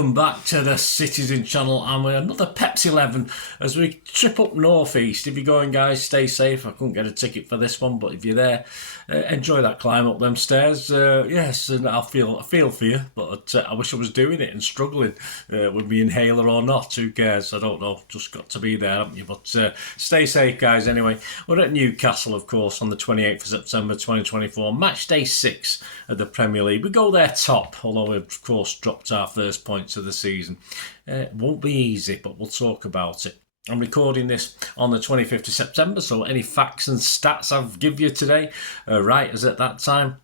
welcome back to the Citizen Channel and with another Pepsi 11 as we trip up north east. If you're going, guys, stay safe. I couldn't get a ticket for this one, but if you're there, enjoy that climb up them stairs. Yes, and I feel for you, but I wish I was doing it and struggling with my inhaler or not. Who cares? I don't know. Just got to be there, haven't you? But stay safe, guys. Anyway, we're at Newcastle, of course, on the 28th of September 2024, match day 6 of the Premier League. We go there top, although we've, of course, dropped our first points of the season. It won't be easy, but we'll talk about it. I'm recording this on the 25th of September, so any facts and stats I've give you today are right as at that time.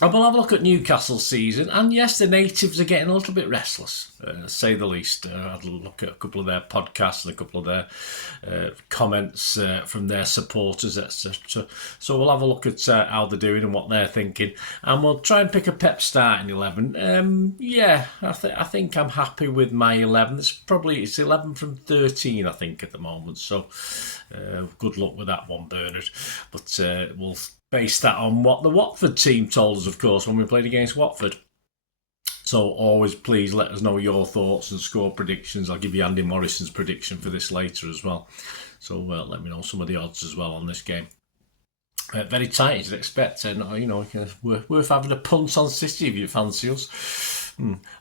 And we'll have a look at Newcastle's season, and yes, the natives are getting a little bit restless, say the least. I had a look at a couple of their podcasts and a couple of their comments from their supporters, etc. So we'll have a look at how they're doing and what they're thinking, and we'll try and pick a Pep starting 11. I think I'm happy with my 11. It's 11 from 13, I think, at the moment. So good luck with that one, Bernard. But we'll base that on what the Watford team told us, of course, when we played against Watford. So always please let us know your thoughts and score predictions. I'll give you Andy Morrison's prediction for this later as well. So let me know some of the odds as well on this game. Very tight, as you'd expect. Worth having a punt on City if you fancy us.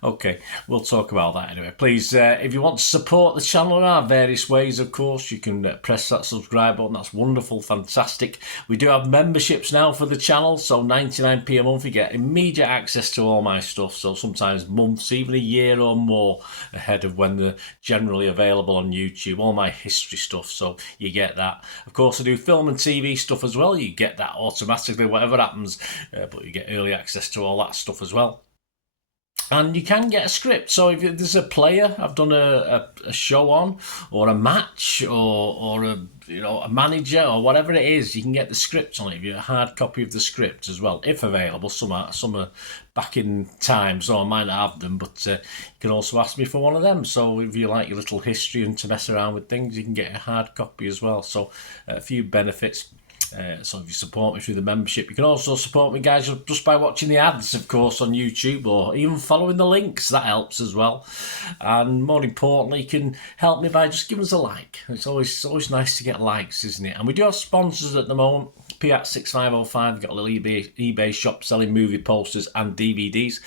Okay, we'll talk about that anyway. Please, if you want to support the channel, there are various ways, of course. You can press that subscribe button. That's wonderful, fantastic. We do have memberships now for the channel, so 99p a month. You get immediate access to all my stuff, so sometimes months, even a year or more ahead of when they're generally available on YouTube. All my history stuff, so you get that. Of course, I do film and TV stuff as well. You get that automatically, whatever happens, but you get early access to all that stuff as well. And you can get a script. So if there's a player I've done a show on, or a match, or a manager, or whatever it is, you can get the script on it. If you have a hard copy of the script as well, if available. Some are back in time, so I might not have them, but you can also ask me for one of them. So if you like your little history and to mess around with things, you can get a hard copy as well. So a few benefits. So if you support me through the membership, you can also support me, guys, just by watching the ads, of course, on YouTube, or even following the links. That helps as well. And more importantly, you can help me by just giving us a like. It's always nice to get likes, isn't it? And we do have sponsors at the moment. Piat6505, we've got a little eBay shop selling movie posters and DVDs.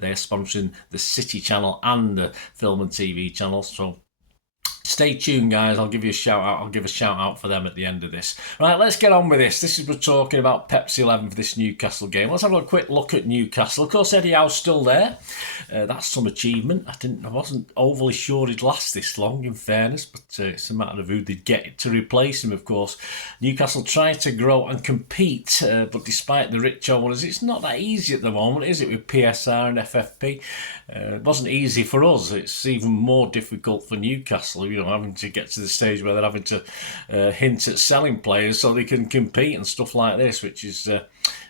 They're sponsoring the City channel and the film and TV channel. So stay tuned, guys. I'll give you a shout out. I'll give a shout out for them at the end of this. Right, let's get on with this. We're talking about Pepsi 11 for this Newcastle game. Let's have a quick look at Newcastle. Of course, Eddie Howe's still there. That's some achievement. I wasn't overly sure he'd last this long, in fairness, but it's a matter of who they'd get to replace him, of course. Newcastle trying to grow and compete, but despite the rich owners, it's not that easy at the moment, is it, with PSR and FFP? It wasn't easy for us. It's even more difficult for Newcastle, having to get to the stage where they're having to hint at selling players so they can compete and stuff like this, which is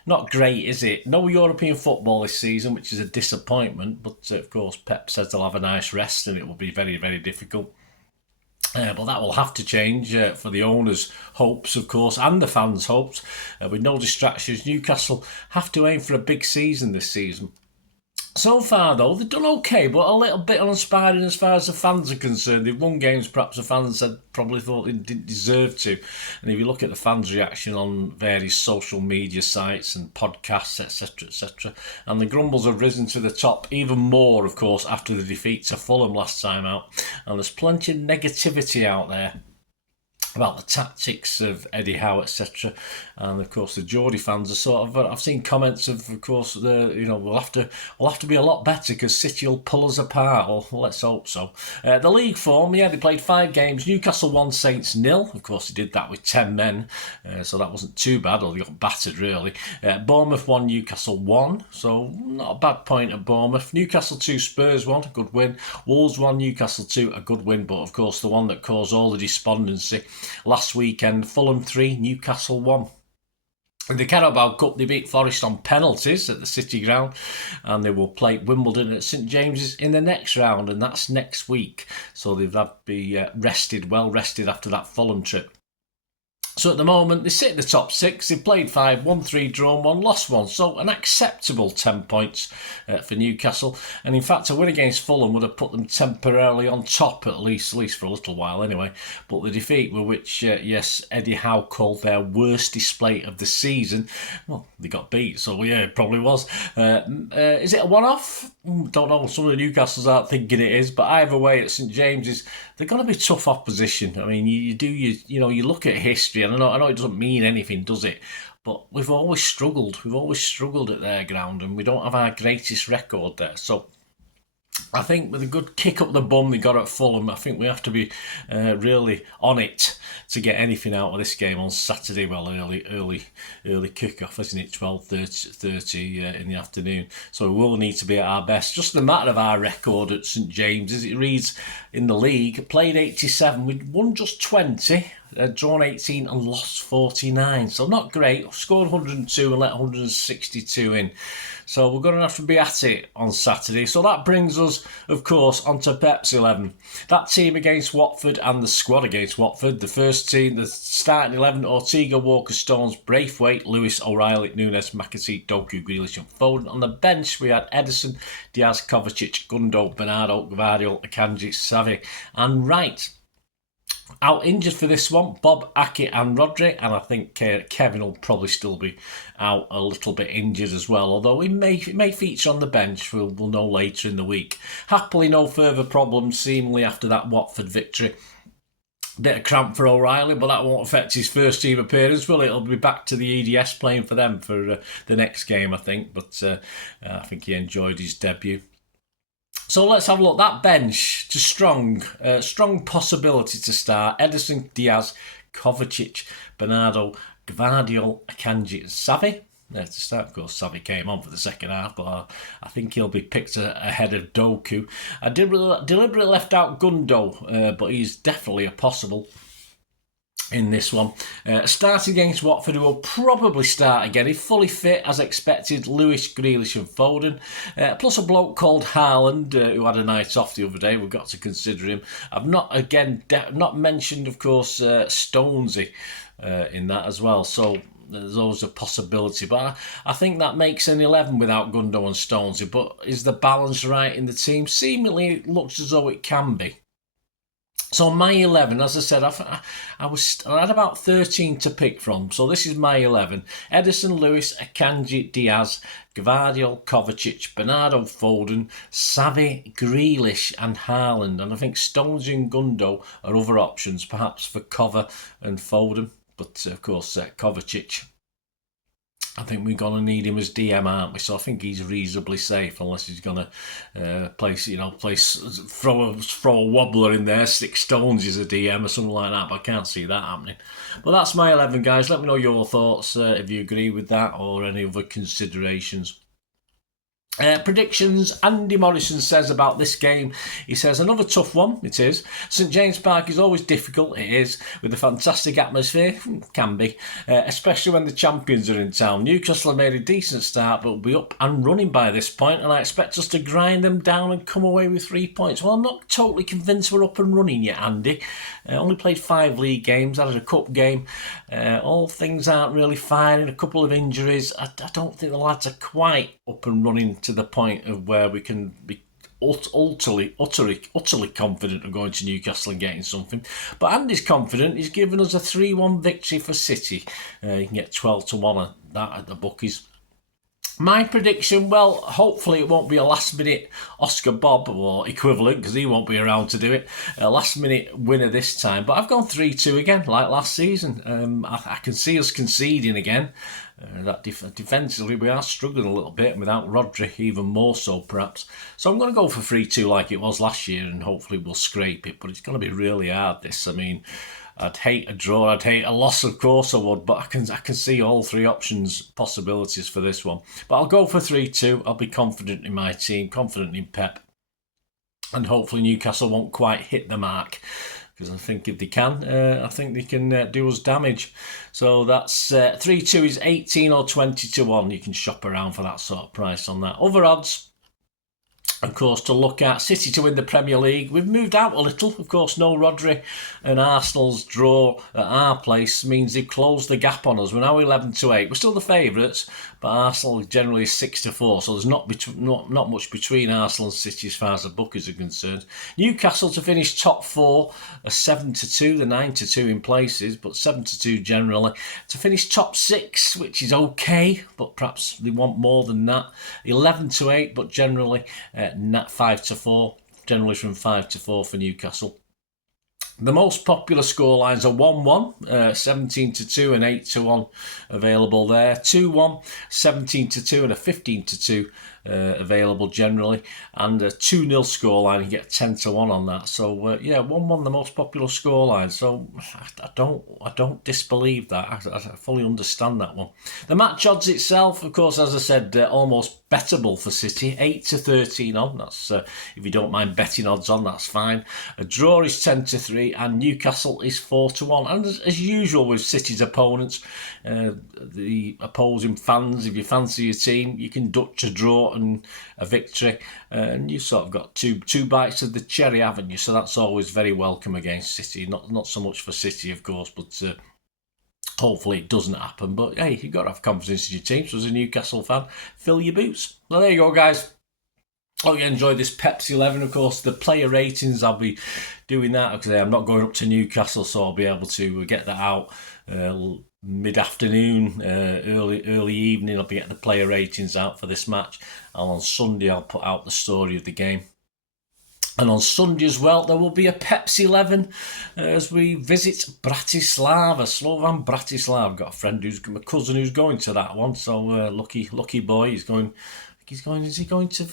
not great, is it? No European football this season, which is a disappointment, but of course Pep says they'll have a nice rest and it will be very, very difficult. But that will have to change for the owners' hopes, of course, and the fans' hopes. With no distractions, Newcastle have to aim for a big season this season. So far, though, they've done okay, but a little bit uninspiring as far as the fans are concerned. They've won games perhaps the fans had probably thought they didn't deserve to. And if you look at the fans' reaction on various social media sites and podcasts, etc., and the grumbles have risen to the top even more, of course, after the defeat to Fulham last time out. And there's plenty of negativity out there about the tactics of Eddie Howe, etc. And of course the Geordie fans are sort of, I've seen comments of course, we'll have to be a lot better because City will pull us apart. Well, let's hope so. The league form, they played 5 games. Newcastle won, Saints 0. Of course they did that with 10 men, so that wasn't too bad, or they got battered really. Bournemouth 1, Newcastle 1, so not a bad point at Bournemouth. Newcastle 2, Spurs 1, a good win. Wolves 1, Newcastle 2, a good win, but of course the one that caused all the despondency last weekend, Fulham 3, Newcastle 1. In the Carabao Cup, they beat Forest on penalties at the City Ground, and they will play Wimbledon at St James's in the next round, and that's next week. So they've had to be well rested after that Fulham trip. So at the moment, they sit in the top 6. They played 5, won 3, drawn 1, lost 1. So an acceptable 10 points for Newcastle. And in fact, a win against Fulham would have put them temporarily on top, at least for a little while anyway. But the defeat, with which, yes, Eddie Howe called their worst display of the season, well, they got beat. So yeah, it probably was. Is it a one-off? Don't know. Some of the Newcastles aren't thinking it is. But either way, at St James's, they're going to be tough opposition. I mean, you look at history. I know it doesn't mean anything, does it? But we've always struggled. We've always struggled at their ground, and we don't have our greatest record there. So I think with a good kick up the bum they got at Fulham, I think we have to be really on it to get anything out of this game on Saturday. Well, early kick-off, isn't it? 12:30 in the afternoon. So we will need to be at our best. Just the matter of our record at St James's, it reads in the league, played 87, we'd won just 20, drawn 18 and lost 49. So not great. Scored 102 and let 162 in. So we're going to have to be at it on Saturday. So that brings us, of course, onto Pep's 11. That team against Watford and the squad against Watford. The first team, the starting 11, Ortega, Walker, Stones, Braithwaite, Lewis, O'Reilly, Nunes, McAtee, Doku, Grealish and Foden. On the bench, we had Edison, Diaz, Kovacic, Gundo, Bernardo, Gvardiol, Akanji, Savi and Wright. Out injured for this one, Bob, Aki and Rodri, and I think Kevin will probably still be out a little bit injured as well, although he may feature on the bench. We'll know later in the week. Happily no further problems seemingly after that Watford victory. Bit of cramp for O'Reilly, but that won't affect his first team appearance, will it? He'll be back to the EDS playing for them for the next game, I think, but I think he enjoyed his debut. So let's have a look. That bench, just strong possibility to start. Edison, Diaz, Kovacic, Bernardo, Gvardiol, Akanji and Savi. To start, of course, Savi came on for the second half, but I think he'll be picked ahead of Doku. I deliberately left out Gundo, but he's definitely a possible in this one. Start against Watford, who will probably start again. He's fully fit as expected. Lewis, Grealish and Foden. Plus a bloke called Haaland, who had a night off the other day. We've got to consider him. I've not mentioned, of course, Stonesy in that as well. So there's always a possibility. But I think that makes an 11 without Gundo and Stonesy. But is the balance right in the team? Seemingly it looks as though it can be. So my 11, as I said, I had about 13 to pick from. So this is my 11. Edison, Lewis, Akanji, Diaz, Gvardiol, Kovacic, Bernardo, Foden, Savi, Grealish and Haaland. And I think Stones and Gundo are other options, perhaps for Kova and Foden. But of course, Kovacic, I think we're going to need him as DM, aren't we? So I think he's reasonably safe, unless he's going to throw a wobbler in there, stick Stones as a DM or something like that. But I can't see that happening. But that's my 11, guys. Let me know your thoughts if you agree with that or any other considerations. Predictions. Andy Morrison says about this game, he says another tough one. It is. St James Park is always difficult. It is, with a fantastic atmosphere. Can be, especially when the champions are in town. Newcastle have made a decent start, but will be up and running by this point, and I expect us to grind them down and come away with 3 points. Well, I'm not totally convinced we're up and running yet, Andy. Only played 5 league games, added a cup game. All things aren't really firing. A couple of injuries. I don't think the lads are quite up and running to the point of where we can be utterly confident of going to Newcastle and getting something. But Andy's confident. He's given us a 3-1 victory for City. You can get 12-1 at that at the bookies. My prediction, well, hopefully it won't be a last-minute Oscar Bob or equivalent, because he won't be around to do it. A last-minute winner this time. But I've gone 3-2 again, like last season. I can see us conceding again. Defensively, we are struggling a little bit, without Rodri even more so, perhaps. So I'm going to go for 3-2 like it was last year, and hopefully we'll scrape it. But it's going to be really hard, this. I mean, I'd hate a draw, I'd hate a loss, of course I would, but I can see all 3 options, possibilities for this one. But I'll go for 3-2. I'll be confident in my team, confident in Pep, and hopefully Newcastle won't quite hit the mark, because I think if they can, I think they can do us damage. So that's 3-2 is 18 or 20-1. You can shop around for that sort of price on that. Other odds. of course, to look at City to win the Premier League. We've moved out a little. Of course, no Rodri, and Arsenal's draw at our place means they've closed the gap on us. We're now 11-8. We're still the favourites, but Arsenal generally is 6-4, so there's not much between Arsenal and City as far as the bookers are concerned. Newcastle to finish top 4, a 7-2, the 9-2 in places, but 7-2 generally. To finish top 6, which is okay, but perhaps they want more than that. 11-8, but generally 5-4, generally from 5-4 for Newcastle. The most popular scorelines are 1-1, 17-2 and 8-1 available there. 2-1, 17-2 and a 15-2 available generally. And a 2-0 scoreline, you get 10-1 on that. So yeah, 1-1 the most popular scoreline. So I don't disbelieve that. I fully understand that one. The match odds itself, of course, as I said, almost bettable for City. 8-13 on. That's if you don't mind betting odds on, that's fine. A draw is 10-3 and Newcastle is 4-1. And as usual with City's opponents, the opposing fans, if you fancy your team, you can Dutch a draw and a victory, and you've sort of got two bites of the cherry, haven't you? So that's always very welcome against City. Not so much for City, of course, but hopefully it doesn't happen. But hey, you've got to have confidence in your team. So as a Newcastle fan, fill your boots. Well, there you go, guys. Hope you enjoyed this Pepsi 11. Of course, the player ratings, I'll be doing that because I'm not going up to Newcastle, so I'll be able to get that out mid-afternoon, early evening. I'll be getting the player ratings out for this match. And on Sunday, I'll put out the story of the game. And on Sunday as well, there will be a Pepsi 11 as we visit Bratislava, Slovan Bratislava. I've got a friend my cousin who's going to that one, so lucky boy. Is he going to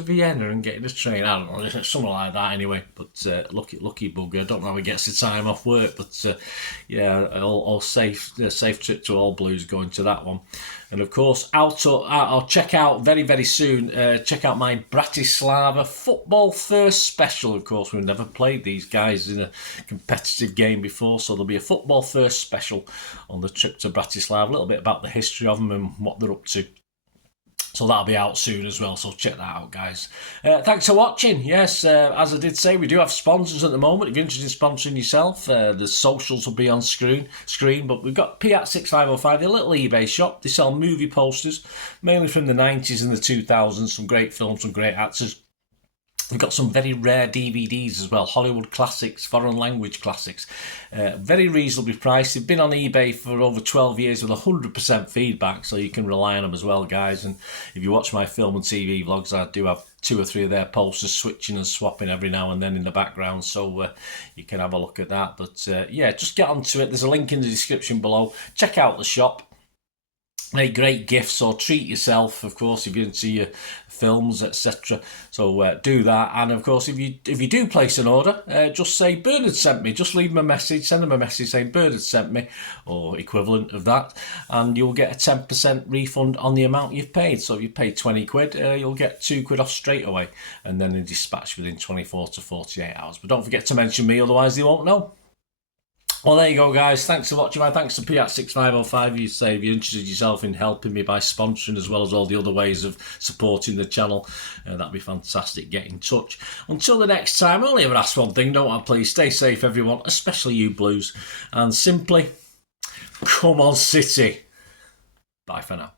Vienna and getting a train? I don't know, something like that anyway. But lucky bugger. I don't know how he gets the time off work, but yeah, all safe trip to All Blues going to that one. And of course, I'll check out very soon. Check out my Bratislava Football First special. Of course, we've never played these guys in a competitive game before, so there'll be a Football First special on the trip to Bratislava. A little bit about the history of them and what they're up to. So that'll be out soon as well, so check that out, guys. Thanks for watching. Yes, as I did say, we do have sponsors at the moment. If you're interested in sponsoring yourself, the socials will be on screen. But we've got Piat6505, the little eBay shop. They sell movie posters, mainly from the 90s and the 2000s. Some great films, some great actors. We've got some very rare DVDs as well, Hollywood classics, foreign language classics. Very reasonably priced. They've been on eBay for over 12 years with 100% feedback, so you can rely on them as well, guys. And if you watch my film and TV vlogs, I do have 2 or 3 of their posters switching and swapping every now and then in the background, so you can have a look at that. But yeah, just get onto it. There's a link in the description below. Check out the shop. Make great gifts or treat yourself, of course, if you're into your films, etc. So do that. And of course, if you do place an order, just say Bernard sent me. Just leave them a message, send them a message saying Bernard sent me, or equivalent of that, and you'll get a 10% refund on the amount you've paid. So if you pay 20 quid, you'll get 2 quid off straight away, and then they're dispatched within 24 to 48 hours. But don't forget to mention me, otherwise they won't know. Well, there you go, guys. Thanks for watching. Thanks to Piat6505. You say if you're interested yourself in helping me by sponsoring, as well as all the other ways of supporting the channel, that'd be fantastic. Get in touch. Until the next time, I only ever ask one thing, don't I? Please stay safe, everyone, especially you Blues. And simply, come on, City. Bye for now.